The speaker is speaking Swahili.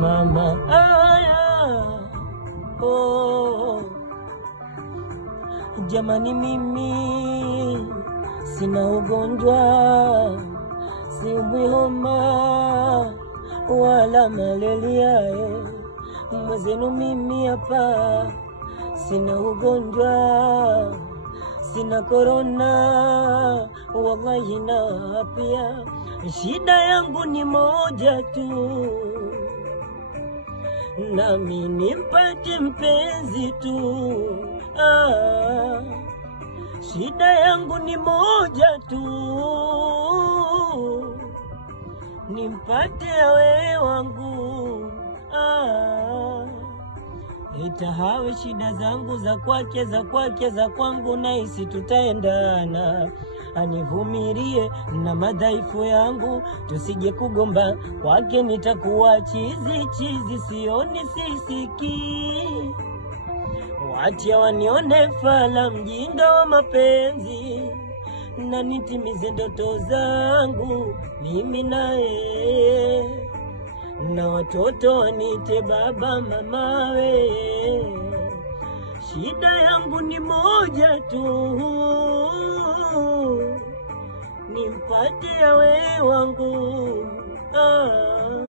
Mama, oh, jamani mimi sina ugonjwa, siumwi homa wala malaria. Mwezenu mimi hapa sina ugonjwa, sina corona, wallahi na pia shida yangu ni moja tu, nami nimpate mpenzi tu. Shida yangu ni moja tu, nimpate awe wangu. Itahawe shida zangu za kwake, za kwake za kwangu, na isi tutaendana. Anivumilie na madhaifu yangu, tusije kugomba. Kwake nitakuwa chizi chizi, sioni sisiki. Watia wanione fala, mjinga wa mapenzi, na nitimize ndoto zangu mimi naye, na watoto wanite baba mamawe. Shida yangu ni moja tu, nimpate awe wangu.